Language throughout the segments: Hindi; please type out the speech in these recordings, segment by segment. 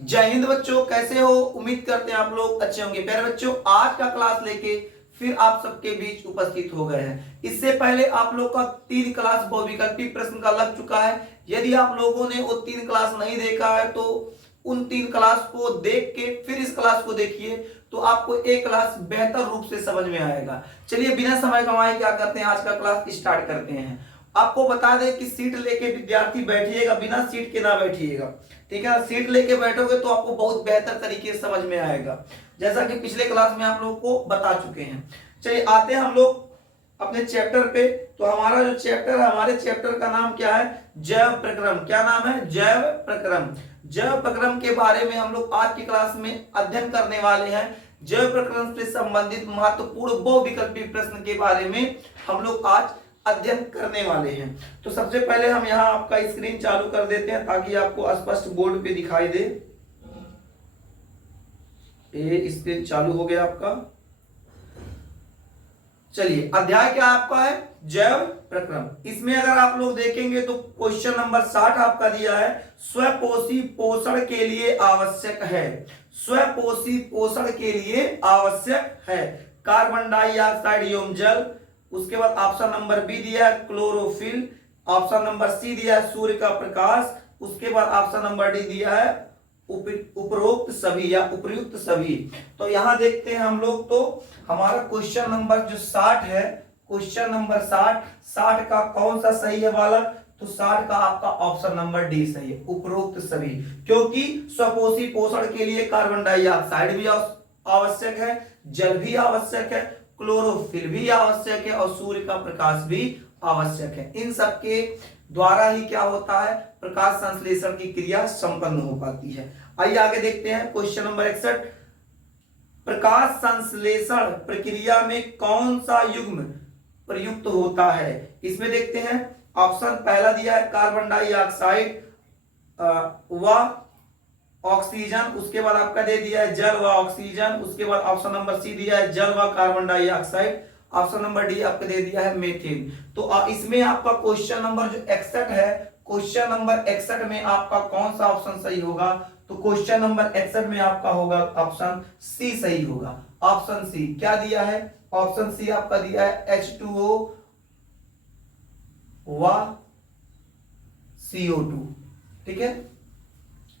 जय हिंद बच्चों, कैसे हो? उम्मीद करते हैं आप लोग अच्छे होंगे। प्यारे बच्चों, आज का क्लास लेके फिर आप सबके बीच उपस्थित हो गए हैं। इससे पहले आप लोग का 3 क्लास बहुविकल्पी प्रश्न का लग चुका है। यदि आप लोगों ने वो 3 क्लास नहीं देखा है तो उन 3 क्लास को देख के फिर इस क्लास को देखिए, तो आपको एक क्लास बेहतर रूप से समझ में आएगा। चलिए बिना समय गंवाए क्या करते हैं, आज का क्लास स्टार्ट करते हैं। आपको बता दें कि सीट लेके विद्यार्थी बैठिएगा, बिना सीट के ना बैठिएगा। ठीक है, सीट लेके बैठोगे तो आपको बहुत बेहतर तरीके से समझ में आएगा, जैसा कि पिछले क्लास में आप लोगों को बता चुके हैं। चलिए आते हैं हम लोग अपने चैप्टर पे। तो हमारा जो चैप्टर है, हमारे चैप्टर का नाम क्या है? जैव प्रक्रम। क्या नाम है? जैव प्रक्रम। जैव प्रक्रम के बारे में हम लोग आज की क्लास में अध्ययन करने वाले हैं। जैव प्रक्रम से संबंधित महत्वपूर्ण बहुविकल्पी प्रश्न के बारे में हम लोग आज अध्ययन करने वाले हैं। तो सबसे पहले हम यहाँ आपका स्क्रीन चालू कर देते हैं ताकि आपको स्पष्ट बोर्ड पे दिखाई दे। ये स्क्रीन चालू हो गया आपका। चलिए, अध्याय क्या आपका है? जैव प्रक्रम। इसमें अगर आप लोग देखेंगे तो क्वेश्चन नंबर 60 आपका दिया है, स्वपोषी पोषण के लिए आवश्यक है। स्वपोषी पोषण के लिए आवश्यक है कार्बन डाइऑक्साइड एवं जल। उसके बाद ऑप्शन नंबर बी दिया है क्लोरोफिल। ऑप्शन नंबर सी दिया है सूर्य का प्रकाश। उसके बाद ऑप्शन नंबर डी दिया है उपरोक्त सभी या उपर्युक्त सभी। तो यहां देखते हैं हम लोग, तो हमारा क्वेश्चन नंबर जो 60 है, क्वेश्चन नंबर 60 का कौन सा सही है बालक? तो 60 का आपका ऑप्शन नंबर डी सही है, उपरोक्त सभी। क्योंकि स्वपोषी पोषण के लिए कार्बन डाइऑक्साइड भी आवश्यक है, जल भी आवश्यक है, क्लोरोफिल भी आवश्यक है और सूर्य का प्रकाश भी आवश्यक है। इन सबके द्वारा ही क्या होता है? प्रकाश संश्लेषण की क्रिया संपन्न हो पाती है। आइए आगे देखते हैं क्वेश्चन नंबर 61। प्रकाश संश्लेषण प्रक्रिया में कौन सा युग्म प्रयुक्त होता है? इसमें देखते हैं, ऑप्शन पहला दिया है कार्बन डाइऑक्साइड व ऑक्सीजन। उसके बाद आपका दे दिया है जल व ऑक्सीजन। उसके बाद ऑप्शन नंबर सी दिया है जल व carbon dioxide. Option number D आपको दे दिया है मीथेन। तो इसमें आपका क्वेश्चन नंबर जो 61 है, क्वेश्चन नंबर 61 में आपका कौन सा ऑप्शन सही होगा? तो क्वेश्चन नंबर 61 में आपका होगा ऑप्शन सी सही होगा। ऑप्शन सी क्या दिया है? ऑप्शन सी आपका दिया है H2O व CO2। ठीक है,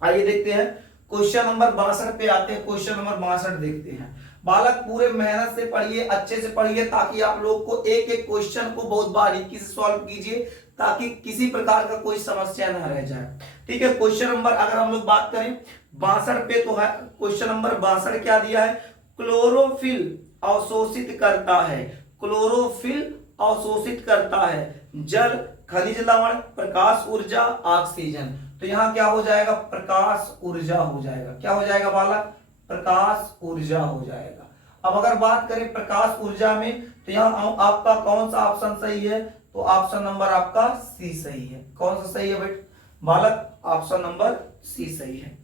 आइए देखते हैं क्वेश्चन नंबर 62 पे आते हैं। क्वेश्चन नंबर 62 देखते हैं। बालक पूरे मेहनत से पढ़िए, अच्छे से पढ़िए, ताकि आप लोग को एक एक क्वेश्चन को बहुत बारीकी से सॉल्व कीजिए, ताकि किसी प्रकार का कोई समस्या ना रह जाए। ठीक है, क्वेश्चन नंबर अगर हम लोग बात करें 62 पे, तो है क्वेश्चन नंबर 62 क्या दिया है? क्लोरोफिल अवशोषित करता है। क्लोरोफिल अवशोषित करता है जल, खनिज लवण, प्रकाश ऊर्जा, ऑक्सीजन। तो यहां क्या हो जाएगा? प्रकाश ऊर्जा हो जाएगा। क्या हो जाएगा बालक? प्रकाश ऊर्जा हो जाएगा। अब अगर बात करें प्रकाश ऊर्जा में, तो यहाँ आपका कौन सा ऑप्शन सही है? तो ऑप्शन नंबर आपका सी सही है। कौन सा सही है बेटा बालक? ऑप्शन नंबर सी सही है।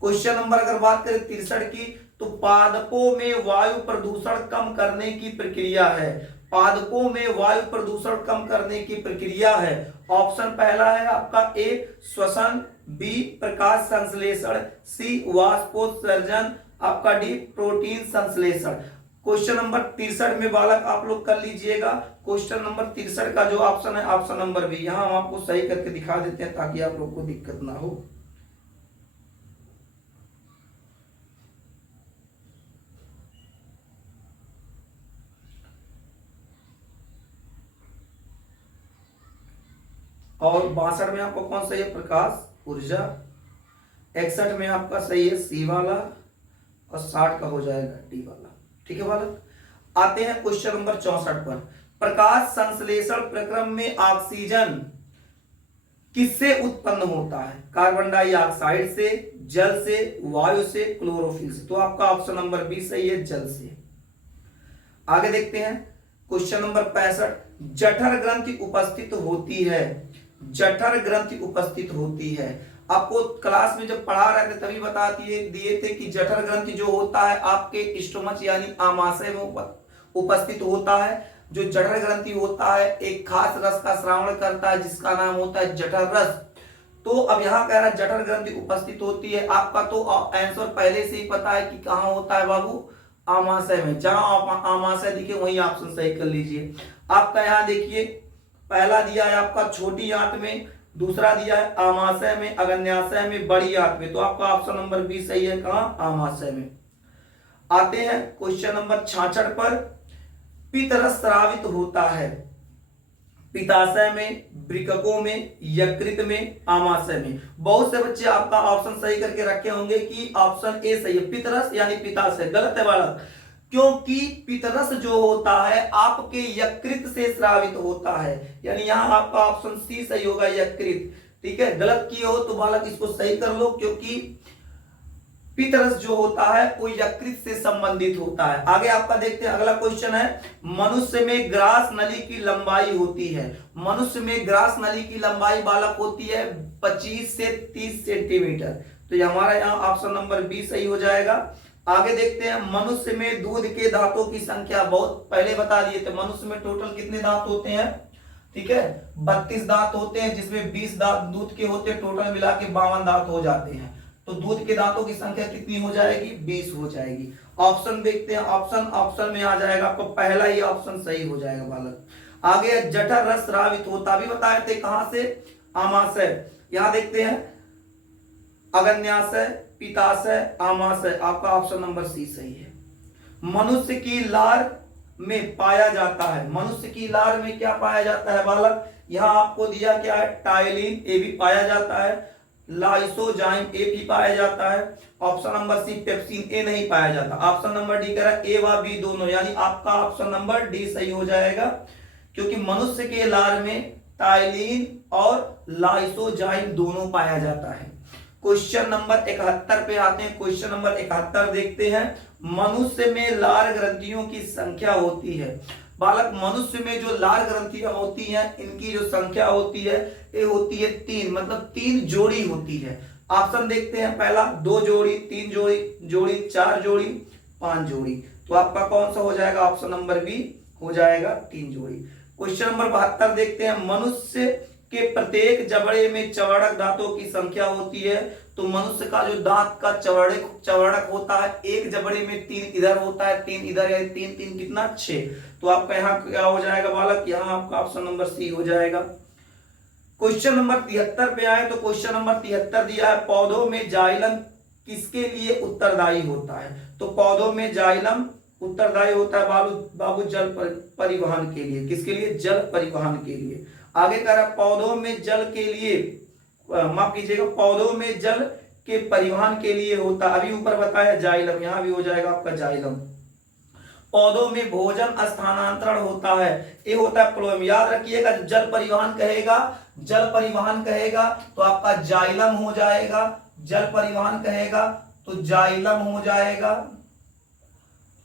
क्वेश्चन नंबर अगर बात करें 63 की, तो पादपों में वायु प्रदूषण कम करने की प्रक्रिया है। पादपों में वायु प्रदूषण कम करने की प्रक्रिया है। ऑप्शन पहला है आपका ए श्वसन, बी प्रकाश संश्लेषण, सी वाष्पोत्सर्जन, आपका डी प्रोटीन संश्लेषण। क्वेश्चन नंबर 63 में बालक आप लोग कर लीजिएगा। क्वेश्चन नंबर 63 का जो ऑप्शन है, ऑप्शन नंबर बी। यहां हम आपको सही करके दिखा देते हैं ताकि आप लोग को दिक्कत ना हो। और 62 में आपको कौन सही है? प्रकाश ऊर्जा। 61 में आपका सही है सी वाला, और 60 का हो जाएगा डी वाला। ठीक है बालक, आते हैं क्वेश्चन नंबर 64 पर। प्रकाश संश्लेषण प्रक्रम में ऑक्सीजन किससे उत्पन्न होता है? कार्बन डाइऑक्साइड से, जल से, वायु से, क्लोरोफिल से। तो आपका ऑप्शन नंबर बी सही है, जल से। आगे देखते हैं क्वेश्चन नंबर 65। जठर ग्रंथि उपस्थित होती है। जठर ग्रंथि उपस्थित होती है। आपको क्लास में जब पढ़ा रहे थे तभी बता दिए थे कि जठर ग्रंथि जो होता है आपके स्टोमच यानी आमाशय में उपस्थित होता है। जो जठर ग्रंथि होता है एक खास रस का स्रावण करता है जिसका नाम होता है जठर रस। तो अब यहाँ कह रहा है जठर ग्रंथि उपस्थित होती है। आपका तो आंसर पहले से ही पता है कि कहाँ होता है बाबू, आमाशय में। जहां आमाशय दिखे वही ऑप्शन सही कर लीजिए। आपका यहाँ देखिए पहला दिया है आपका छोटी आंत में, दूसरा दिया है आमाशय में, अग्न्याशय में, बड़ी आंत में। तो आपका ऑप्शन नंबर बी सही है, कहाँ, आमाशय में। आते हैं क्वेश्चन नंबर 66 पर। पित्तरस स्रावित होता है पित्ताशय में, वृक्कों में, यकृत में, आमाशय में। बहुत से बच्चे आपका ऑप्शन सही करके रखे होंगे कि ऑप्शन ए सही है, पित्तरस यानी पित्ताशय। गलत है बालक, क्योंकि पित्तरस जो होता है आपके यकृत से स्रावित होता है, यानी यहां आपका ऑप्शन सी सही होगा, यकृत। ठीक है, गलत किए हो तो बालक इसको सही कर लो, क्योंकि पित्तरस जो होता है वो यकृत से संबंधित होता है। आगे आपका देखते हैं अगला क्वेश्चन है, मनुष्य में ग्रास नली की लंबाई होती है। मनुष्य में ग्रास नली की लंबाई बालक होती है 25 से 30 सेंटीमीटर। तो ये हमारा यहाँ ऑप्शन नंबर बी सही हो जाएगा। आगे देखते हैं, मनुष्य में दूध के दांतों की संख्या बहुत पहले बता दिए थे। मनुष्य में टोटल कितने दांत होते हैं, ठीक है, 32 दांत होते हैं, जिसमें 20 दांत दूध के होते हैं, टोटल मिला के 52 दांत हो जाते हैं। तो दूध के दांतों की संख्या कितनी हो जाएगी, 20 हो जाएगी। ऑप्शन देखते हैं, ऑप्शन में आ जाएगा आपको पहला ही ऑप्शन सही हो जाएगा बालक। आगे जठर रस स्रावित होता भी बताए थे, कहां से, आमाशय। यहां देखते हैं अग्न्याशय, पित्ताशय, आमाशय। आपका ऑप्शन नंबर सी सही है। मनुष्य की लार में पाया जाता है, मनुष्य की लार में क्या पाया जाता है बालक, यहां आपको दिया क्या है, टाइलिन, ए भी पाया जाता है, लाइसोजाइम ए भी पाया जाता है। ऑप्शन नंबर सी पेप्सिन ए नहीं पाया जाता। ऑप्शन नंबर डी कह रहा है ए व बी दोनों, यानी आपका ऑप्शन नंबर डी सही हो जाएगा, क्योंकि मनुष्य के लार में टाइलिन और लाइसोजाइम दोनों पाया जाता है। क्वेश्चन नंबर 71 पे आते हैं। क्वेश्चन नंबर 71 देखते हैं, मनुष्य में लार ग्रंथियों की संख्या होती है। बालक मनुष्य में जो लार ग्रंथियां होती हैं इनकी जो संख्या होती है ये होती है 3, मतलब 3 जोड़ी होती है। ऑप्शन देखते हैं, पहला 2 जोड़ी, 3 जोड़ी, 4 जोड़ी, 5 जोड़ी। तो आपका कौन सा हो जाएगा, ऑप्शन नंबर बी हो जाएगा, 3 जोड़ी। क्वेश्चन नंबर 72 देखते हैं, मनुष्य के प्रत्येक जबड़े में चवड़क दांतों की संख्या होती है। तो मनुष्य का जो दांत का चवड़क होता है, एक जबड़े में 3 इधर होता है, 3 इधर, यानी 3 3 कितना 6। तो आपका यहाँ क्या हो जाएगा बालक, यहाँ आपका ऑप्शन नंबर सी हो जाएगा। क्वेश्चन नंबर 73 पे आए तो क्वेश्चन नंबर 73 दिया है, पौधों में जाइलम किसके लिए उत्तरदायी होता है। तो पौधों में जाइलम उत्तरदायी होता है बाबू जल परिवहन के लिए। किसके लिए, जल परिवहन के लिए। आगे कह रहा है पौधों में जल के लिए, माफ कीजिएगा, पौधों में जल के परिवहन के लिए होता, अभी ऊपर बताया जाइलम, यहां भी हो जाएगा आपका जाइलम। पौधों में भोजन स्थानांतरण होता है, ये होता है फ्लोएम। याद रखिएगा, जल परिवहन कहेगा तो आपका जाइलम हो जाएगा, जल परिवहन कहेगा तो जाइलम हो जाएगा।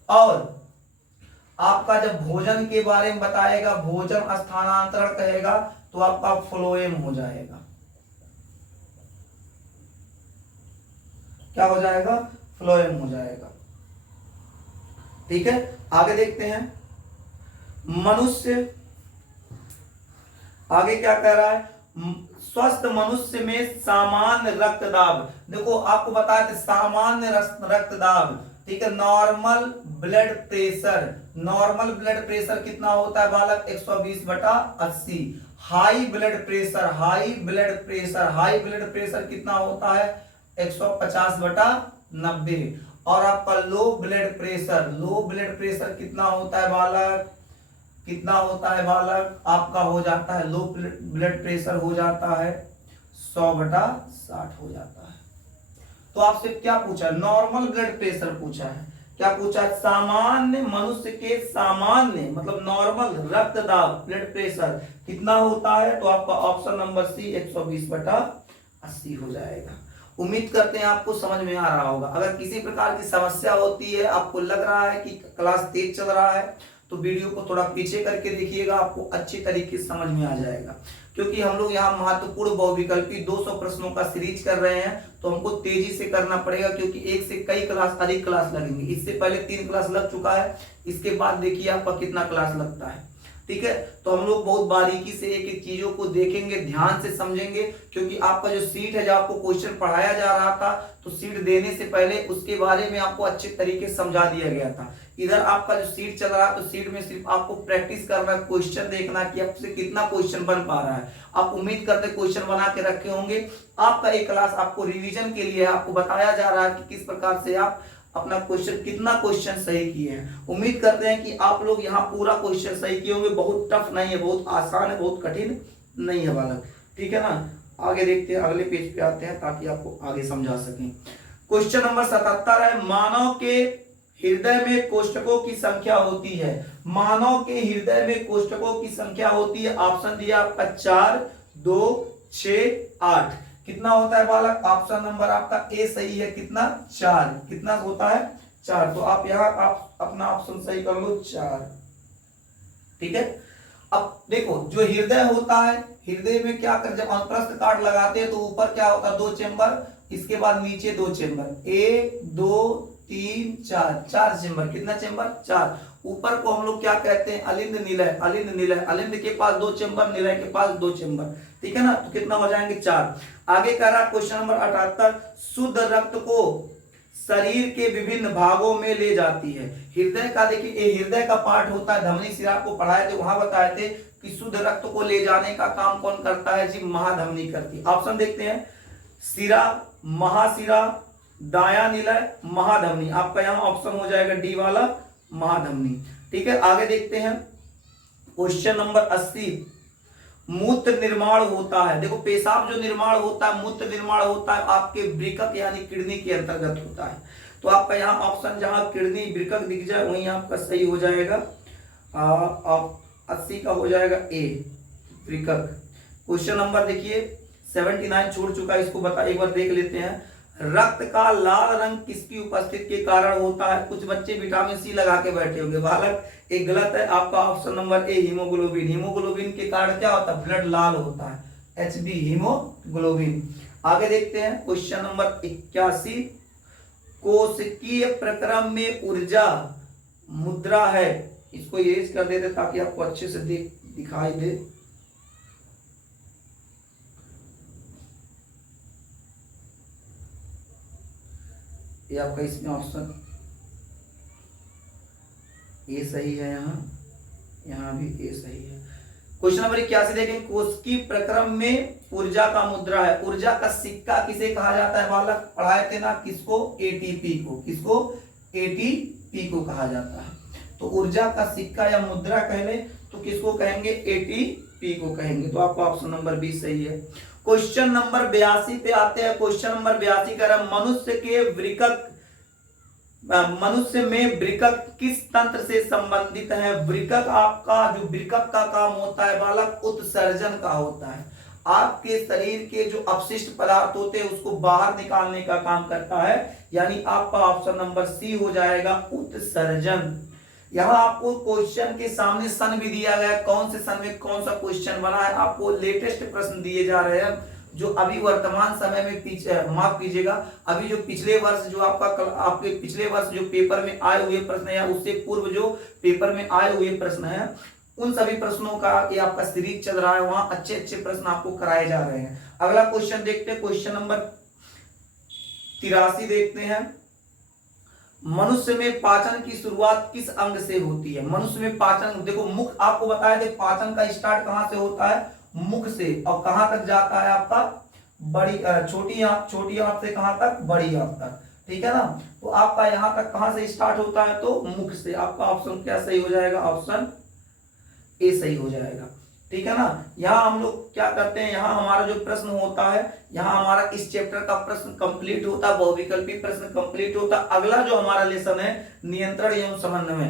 और आपका जब भोजन के बारे में बताएगा, भोजन स्थानांतरण कहेगा तो आपका फ्लोएम हो जाएगा। क्या हो जाएगा, फ्लोएम हो जाएगा। ठीक है, आगे देखते हैं, मनुष्य आगे क्या कह रहा है, स्वस्थ मनुष्य में सामान्य रक्तदाब। देखो आपको बताया था सामान्य रक्तदाब, ठीक है, नॉर्मल ब्लड प्रेशर कितना होता है बालक, 120/80। हाई ब्लड प्रेशर कितना होता है, 150/90। और आपका लो ब्लड प्रेशर कितना होता है बालक, आपका हो जाता है, लो ब्लड प्रेशर हो जाता है 100/60 हो जाता है। तो आपसे क्या पूछा, नॉर्मल ब्लड प्रेशर पूछा है, क्या पूछा, सामान्य मनुष्य के सामान्य मतलब नॉर्मल रक्तदाब ब्लड प्रेशर कितना होता है। तो आपका ऑप्शन नंबर सी 120/80 हो जाएगा। उम्मीद करते हैं आपको समझ में आ रहा होगा। अगर किसी प्रकार की समस्या होती है, आपको लग रहा है कि क्लास तेज चल रहा है, तो वीडियो को थोड़ा पीछे करके देखिएगा, आपको अच्छी तरीके से समझ में आ जाएगा। क्योंकि हम लोग यहाँ महत्वपूर्ण बहुविकल्पी 200 प्रश्नों का सीरीज कर रहे हैं, तो हमको तेजी से करना पड़ेगा, क्योंकि एक से कई अधिक क्लास लगेंगे। इससे पहले 3 क्लास लग चुका है, इसके बाद देखिए आपका कितना क्लास लगता है। ठीक है। तो हम लोग बहुत बारीकी से एक एक चीजों को देखेंगे, ध्यान से समझेंगे, क्योंकि आपका जो सीट है, जब आपको क्वेश्चन पढ़ाया जा रहा था तो सीट देने से पहले उसके बारे में आपको अच्छे तरीके से समझा दिया गया था। इधर आपका जो सीट चल रहा है तो सीट में सिर्फ आपको प्रैक्टिस करना है, क्वेश्चन देखना कि आपसे कितना क्वेश्चन बन पा रहा है। आप उम्मीद करते क्वेश्चन बना के रखे होंगे। आपका एक क्लास आपको रिवीजन के लिए आपको बताया जा रहा है कि किस प्रकार से आप अपना क्वेश्चन, कितना क्वेश्चन सही किए हैं। उम्मीद करते हैं कि आप लोग यहाँ पूरा क्वेश्चन सही किए होंगे। बहुत टफ नहीं है, बहुत आसान है, बहुत कठिन नहीं है बालक, ठीक है ना। आगे देखते हैं, अगले पेज पे आते हैं ताकि आपको आगे समझा सकें। क्वेश्चन नंबर 77 है, मानव के हृदय में कोष्ठकों की संख्या होती है। मानव के हृदय में कोष्ठकों की संख्या होती है। ऑप्शन दिया आपका 4, 2, 6, 8। कितना होता है बालक? ऑप्शन नंबर आपका ए सही है। कितना? 4। कितना होता है? 4। तो आप यहाँ आप अपना ऑप्शन सही कर लो, 4, ठीक है। अब देखो, जो हृदय होता है, हृदय में क्या कर, जब अनुप्रस्थ काट लगाते हैं तो ऊपर क्या होता है? 2 चेंबर, इसके बाद नीचे 2 चेंबर, 1, 2, 3, 4, 4 चेंबर। कितना चेंबर? 4। ऊपर को हम लोग क्या कहते हैं? अलिंद निलय। अलिंद निलय, अलिंद के पास 2 चेंबर, निलय के पास 2 चेंबर, ठीक है ना। तो कितना हो जाएंगे? 4। आगे कह रहा क्वेश्चन नंबर 78, शुद्ध रक्त को शरीर के विभिन्न भागों में ले जाती है। हृदय का देखिए, ये हृदय का पार्ट होता है, धमनी शिरा को पढ़ाए थे, वहां बताए थे कि शुद्ध रक्त को ले जाने का काम कौन करता है? जी, महाधमनी करती है। ऑप्शन देखते हैं, शिरा, महाशिरा, दाया निलय, महाधमनी। आपका यहाँ ऑप्शन हो जाएगा डी वाला, महाधमनी, ठीक है। आगे देखते हैं क्वेश्चन नंबर 80, मूत्र निर्माण होता है। देखो, पेशाब जो निर्माण होता है, मूत्र निर्माण होता है आपके वृकक यानी किडनी के अंतर्गत होता है। तो आपका यहाँ ऑप्शन, जहां किडनी वृकक दिख जाए वहीं आपका सही हो जाएगा। 80 का हो जाएगा ए, वृकक। क्वेश्चन नंबर देखिए 79 छोड़ चुका है, इसको बता, एक बार देख लेते हैं। रक्त का लाल रंग किसकी उपस्थिति के कारण होता है? कुछ बच्चे विटामिन सी लगा के बैठे होंगे बालक, एक गलत है। आपका option number A, haemoglobin. Haemoglobin के कारण क्या होता है? ब्लड लाल होता है, एचबी, हीमोग्लोबिन। आगे देखते हैं क्वेश्चन नंबर 81, कोशिकीय प्रक्रम में ऊर्जा मुद्रा है। इसको इरेज कर देते ताकि आपको अच्छे से दिखाई दे। ये आपका इसमें ऑप्शन ए सही है, यहाँ भी ए सही है। क्वेश्चन नंबर 81 देखें, कोशिकीय प्रक्रम में ऊर्जा का मुद्रा है। ऊर्जा का सिक्का किसे कहा जाता है बालक? पढ़ाए थे ना, किसको? एटीपी को। किसको? एटीपी को कहा जाता है। तो ऊर्जा का सिक्का या मुद्रा कह ले तो किसको कहेंगे? एटीपी को कहेंगे। तो आपका ऑप्शन नंबर बी सही है। क्वेश्चन नंबर 82 पे आते हैं। क्वेश्चन नंबर 82 कह रहा है, मनुष्य में वृकक किस तंत्र से संबंधित है? वृकक आपका, जो वृकक का काम होता है बालक, उत्सर्जन का होता है। आपके शरीर के जो अपशिष्ट पदार्थ होते हैं उसको बाहर निकालने का काम करता है, यानी आपका ऑप्शन नंबर सी हो जाएगा, उत्सर्जन। यहाँ आपको क्वेश्चन के सामने सन भी दिया गया, कौन से सन में कौन सा क्वेश्चन बना है। आपको लेटेस्ट प्रश्न दिए जा रहे हैं जो अभी वर्तमान समय में पीछे, माफ कीजिएगा, अभी जो पिछले वर्ष जो आपके पिछले वर्ष जो पेपर में आए हुए प्रश्न है या उससे पूर्व जो पेपर में आए हुए प्रश्न है, उन सभी प्रश्नों का ये आपका सीरीज चल रहा है, वहां अच्छे अच्छे प्रश्न आपको कराए जा रहे हैं। अगला क्वेश्चन देखते हैं, क्वेश्चन नंबर 83 देखते हैं। मनुष्य में पाचन की शुरुआत किस अंग से होती है? मनुष्य में पाचन, देखो मुख आपको बताया थे, पाचन का स्टार्ट कहां से होता है? मुख से। और कहां तक जाता है आपका? बड़ी छोटी आंत से कहां तक? बड़ी आंत तक, ठीक है ना। तो आपका यहां तक कहां से स्टार्ट होता है? तो मुख से। आपका ऑप्शन क्या सही हो जाएगा? ऑप्शन ए सही हो जाएगा, ठीक है ना। यहाँ हम लोग क्या करते हैं, यहाँ हमारा जो प्रश्न होता है, यहाँ हमारा इस चैप्टर का प्रश्न कंप्लीट होता है, बहुविकल्पी प्रश्न कंप्लीट होता है। अगला जो हमारा लेसन है नियंत्रण एवं समन्वय।